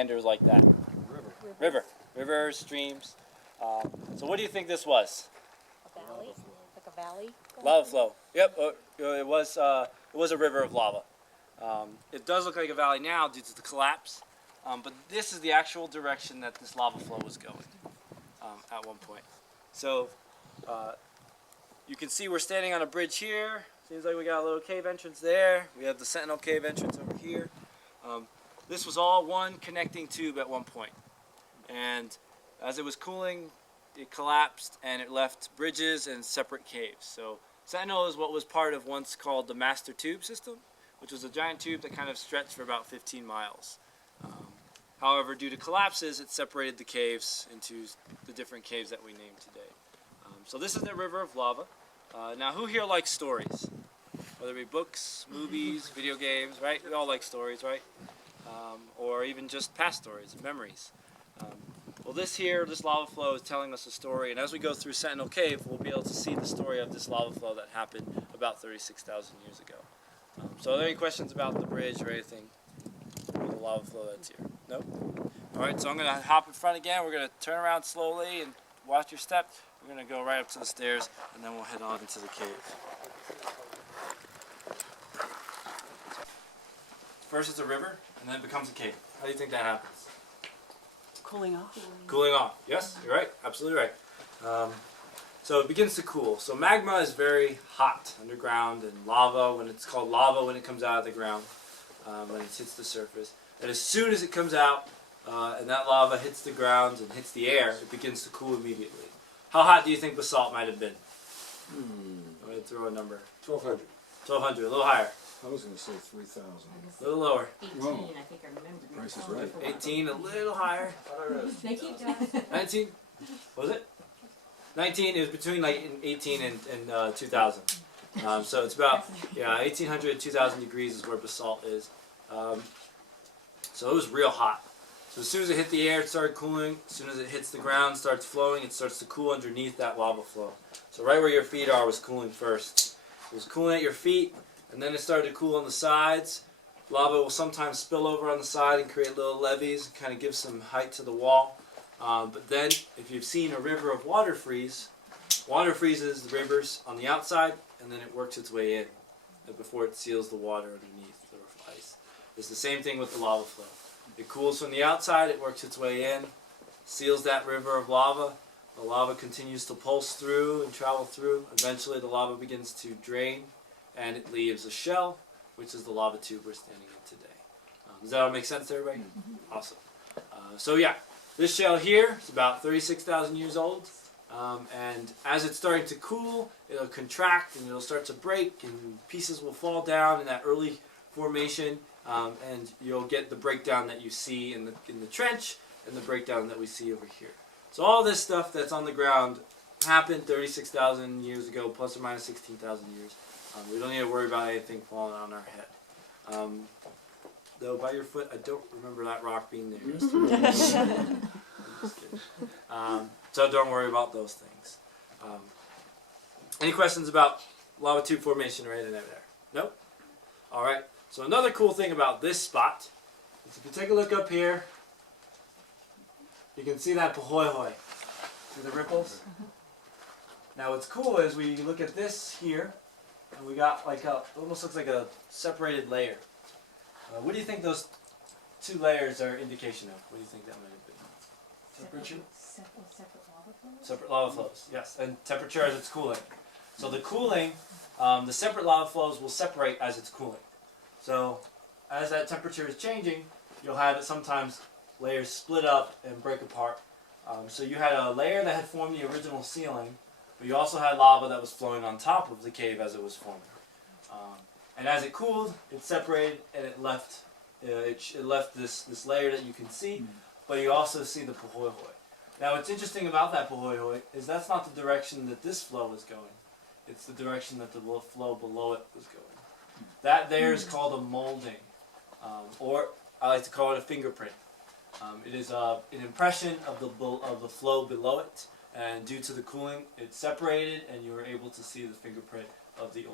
Meanders like that. Rivers, streams. So what do you think this was? A valley? Like a valley? Lava flow. Yep, it was a river of lava. It does look like a valley now due to the collapse, but this is the actual direction that this lava flow was going at one point. So you can see we're standing on a bridge here. Seems like we got a little cave entrance there. We have the Sentinel Cave entrance over here. This was all one connecting tube at one point. And as it was cooling, it collapsed and it left bridges and separate caves. So Sentinel is what was part of once called the master tube system, which was a giant tube that kind of stretched for about 15 miles. However, due to collapses, it separated the caves into the different caves that we named today. So this is the river of lava. Now, who here likes stories? Whether it be books, movies, video games, right? We all like stories, right? Or even just past stories, memories. Well, this lava flow is telling us a story, and as we go through Sentinel Cave, we'll be able to see the story of this lava flow that happened about 36,000 years ago. So are there any questions about the bridge or anything? Or the lava flow that's here? Nope? Alright, so I'm going to hop in front again. We're going to turn around slowly and watch your step. We're going to go right up to the stairs, and then we'll head on into the cave. First it's a river, and then it becomes a cave. How do you think that happens? Cooling off. Cooling off. Yes, you're right. Absolutely right. So it begins to cool. So magma is very hot underground, and lava, when it's called lava when it comes out of the ground, when it hits the surface. And as soon as it comes out, and that lava hits the ground and hits the air, it begins to cool immediately. How hot do you think basalt might have been? I'm going to throw a number. 1,200. 1,200, a little higher. I was going to say 3,000. A little lower. 18, Whoa. I think I remember. Price is right. 18, a little higher. They keep doing 19? What was it? 19, it was between like 18 and 2,000. So it's about 1,800 to 2,000 degrees is where basalt is. So it was real hot. So as soon as it hit the air, it started cooling. As soon as it hits the ground, starts flowing, it starts to cool underneath that lava flow. So right where your feet are was cooling first. It was cooling at your feet, and then it started to cool on the sides. Lava will sometimes spill over on the side and create little levees, and kind of give some height to the wall. But then, if you've seen a river of water freezes the rivers on the outside, and then it works its way in before it seals the water underneath the ice. It's the same thing with the lava flow. It cools from the outside, it works its way in, seals that river of lava. The lava continues to pulse through and travel through. Eventually the lava begins to drain, and it leaves a shell, which is the lava tube we're standing in today. Does that all make sense to everybody? Awesome. So yeah, this shell here is about 36,000 years old. And as it's starting to cool, it'll contract and it'll start to break, and pieces will fall down in that early formation. And you'll get the breakdown that you see in the trench and the breakdown that we see over here. So all this stuff that's on the ground happened 36,000 years ago, plus or minus 16,000 years. We don't need to worry about anything falling on our head. Though by your foot, I don't remember that rock being there. I'm just kidding. So don't worry about those things. Any questions about lava tube formation or anything there? Nope? Alright. So another cool thing about this spot is if you take a look up here, you can see that pahoehoe. See the ripples? Now what's cool is we look at this here, and we got like it almost looks like a separated layer. What do you think those two layers are indication of? What do you think that might have been? Temperature? Separate lava flows? Separate lava flows, yes. And temperature as it's cooling. So the cooling, the separate lava flows will separate as it's cooling. So as that temperature is changing, you'll have it sometimes layers split up and break apart. So you had a layer that had formed the original ceiling, but you also had lava that was flowing on top of the cave as it was forming. And as it cooled, it separated and it left this layer that you can see, but you also see the pahoehoe. Now what's interesting about that pahoehoe is that's not the direction that this flow is going. It's the direction that the flow below it was going. That there is called a molding, or I like to call it a fingerprint. It is an impression of the flow below it, and due to the cooling, it separated, and you were able to see the fingerprint of the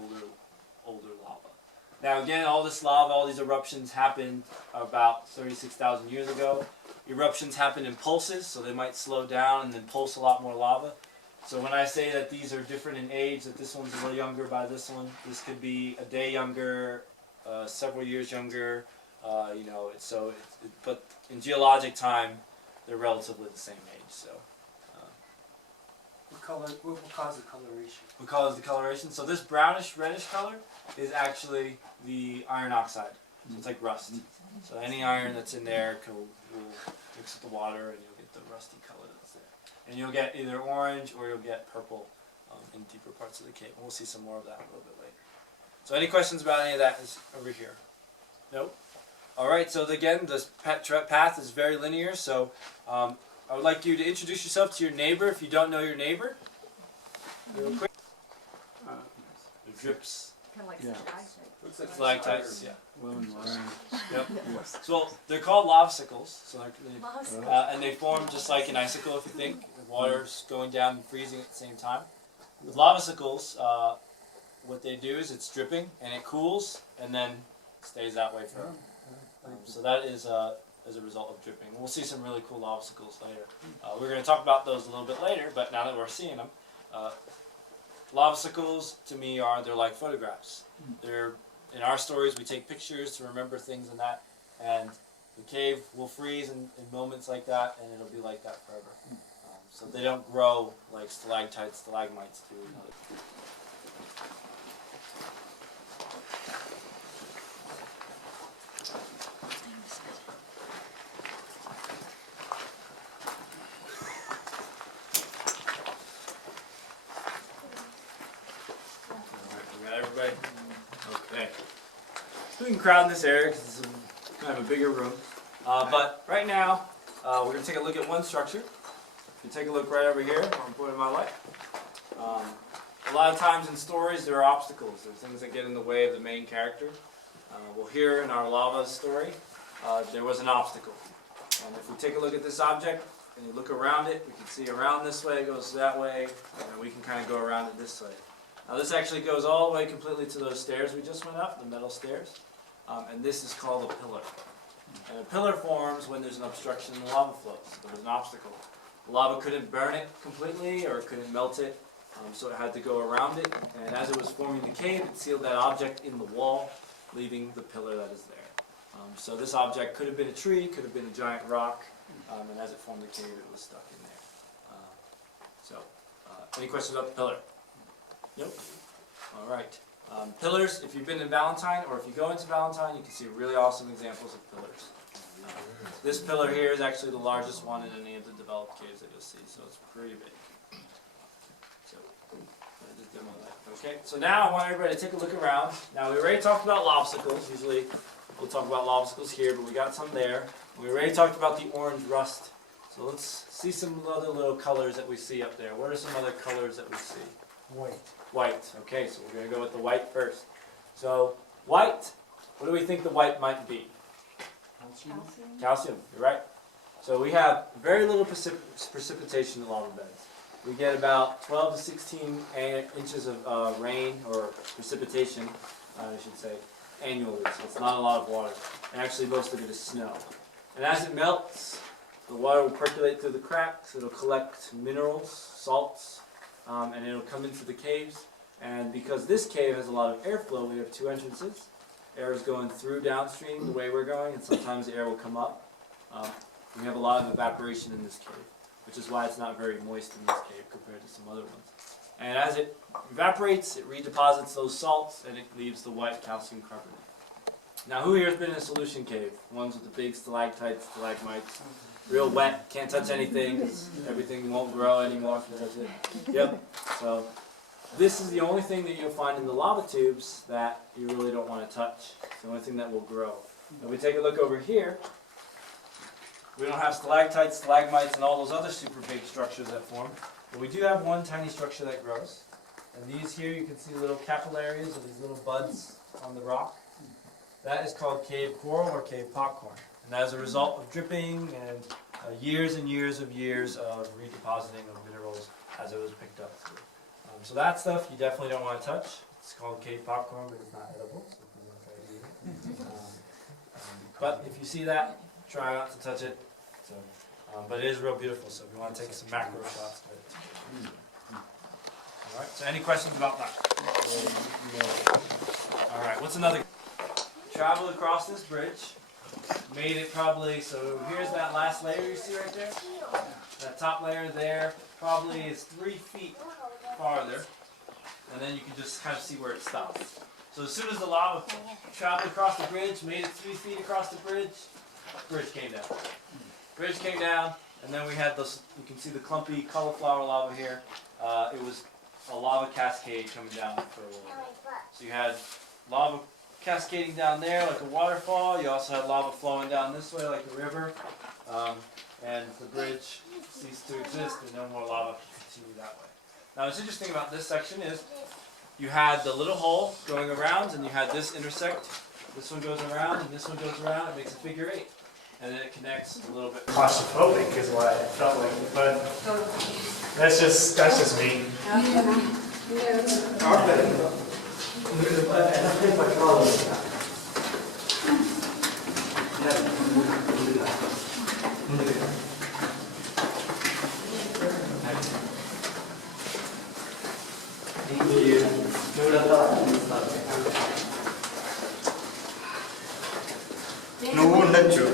older lava. Now again, all this lava, all these eruptions happened about 36,000 years ago. Eruptions happen in pulses, so they might slow down and then pulse a lot more lava. So when I say that these are different in age, that this one's a little younger by this one, this could be a day younger, several years younger, but in geologic time, they're relatively the same age. So, What will cause the coloration? we call it the coloration. So this brownish reddish color is actually the iron oxide. So it's like rust. So any iron that's in there will mix with the water, and you'll get the rusty color that's there. And you'll get either orange or you'll get purple in deeper parts of the cave. And we'll see some more of that a little bit later. So any questions about any of that is over here? Nope. All right. So again, this path is very linear. So I would like you to introduce yourself to your neighbor if you don't know your neighbor. Real quick. It drips. Kind of like Yeah. stalactites. Looks like Stalactites, yeah. Lemon lime. Yep. Yes. So they're called lovesicles. So Loves it. and they form just like an icicle, if you think. The water's going down and freezing at the same time. With lavasicles, what they do is it's dripping and it cools and then stays that way forever. So that is as a result of dripping. We'll see some really cool lavasicles later. We're going to talk about those a little bit later, but now that we're seeing them, lavasicles to me they're like photographs. They're in our stories we take pictures to remember things and that, and the cave will freeze in moments like that, and it'll be like that forever. So they don't grow like stalactites, stalagmites do. We got everybody? Okay. We can crowd in this area because it's kind of a bigger room. But right now, we're going to take a look at one structure. If you take a look right over here, where I'm pointing my light. A lot of times in stories, there are obstacles. There are things that get in the way of the main character. Well, here in our lava story, there was an obstacle. And if we take a look at this object and you look around it, we can see around this way, it goes that way, and we can kind of go around it this way. Now this actually goes all the way completely to those stairs we just went up, the metal stairs. And this is called a pillar. And a pillar forms when there's an obstruction in the lava flow. So there's an obstacle. The lava couldn't burn it completely or it couldn't melt it, so it had to go around it. And as it was forming the cave, it sealed that object in the wall, leaving the pillar that is there. So this object could have been a tree, could have been a giant rock, and as it formed the cave, it was stuck in there. Any questions about the pillar? Nope. All right. Pillars, if you've been in Valentine, or if you go into Valentine, you can see really awesome examples of pillars. This pillar here is actually the largest one in any of the developed caves that you'll see, so it's pretty big. So, I just demo that. Okay, so now I want everybody to take a look around. Now we already talked about lobstacles. Usually we'll talk about lobstacles here, but we got some there. We already talked about the orange rust. So let's see some other little colors that we see up there. What are some other colors that we see? White. White. Okay, so we're going to go with the white first. So, white, what do we think the white might be? Calcium. Calcium, you're right. So we have very little precipitation in lava beds. We get about 12 to 16 inches of rain, or precipitation, I should say, annually. So it's not a lot of water. And actually most of it is snow. And as it melts, the water will percolate through the cracks. It'll collect minerals, salts, and it'll come into the caves. And because this cave has a lot of airflow, we have two entrances. Air is going through downstream the way we're going, and sometimes the air will come up. We have a lot of evaporation in this cave, which is why it's not very moist in this cave compared to some other ones. And as it evaporates, it redeposits those salts, and it leaves the white calcium carbonate. Now, who here has been in a solution cave? Ones with the big stalactites, stalagmites, real wet, can't touch anything, 'cause everything won't grow anymore if you touch it. Yep. So this is the only thing that you'll find in the lava tubes that you really don't want to touch. It's the only thing that will grow. If we take a look over here, we don't have stalactites, stalagmites, and all those other super big structures that form. But we do have one tiny structure that grows. And these here, you can see little capillaries, or these little buds on the rock. That is called cave coral or cave popcorn. And that is a result of dripping and years and years of redepositing of minerals as it was picked up through. So that stuff you definitely don't want to touch. It's called cave popcorn, but it's not edible. So please don't try But if you see that, try not to touch it. So, but it is real beautiful, so if you want to take some macro shots of it. Alright, so any questions about that? Alright, what's another? Traveled across this bridge, made it probably, so here's that last layer you see right there. That top layer there probably is 3 feet farther, and then you can just kind of see where it stops. So as soon as the lava traveled across the bridge, made it 3 feet across the bridge came down. Bridge came down, and then we had this, you can see the clumpy cauliflower lava here. It was a lava cascade coming down for a little bit. So you had lava cascading down there like a waterfall. You also had lava flowing down this way like a river. And the bridge ceased to exist and no more lava could continue that way. Now what's interesting about this section is you had the little hole going around and you had this intersect. This one goes around and this one goes around. It makes a figure 8. And then it connects a little bit. Claustrophobic is what I felt like, but that's just me. No, not true.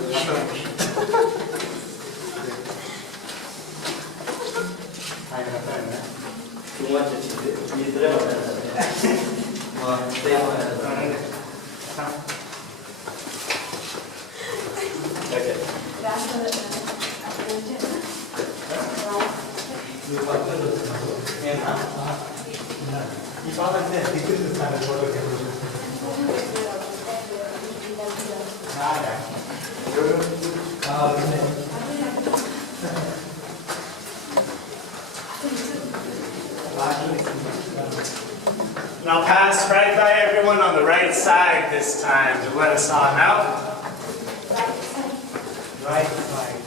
And I'll pass right by everyone on the right side this time to let us on out. Right side.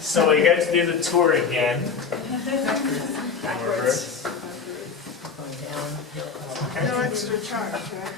So we get to do the tour again. No extra charge, right?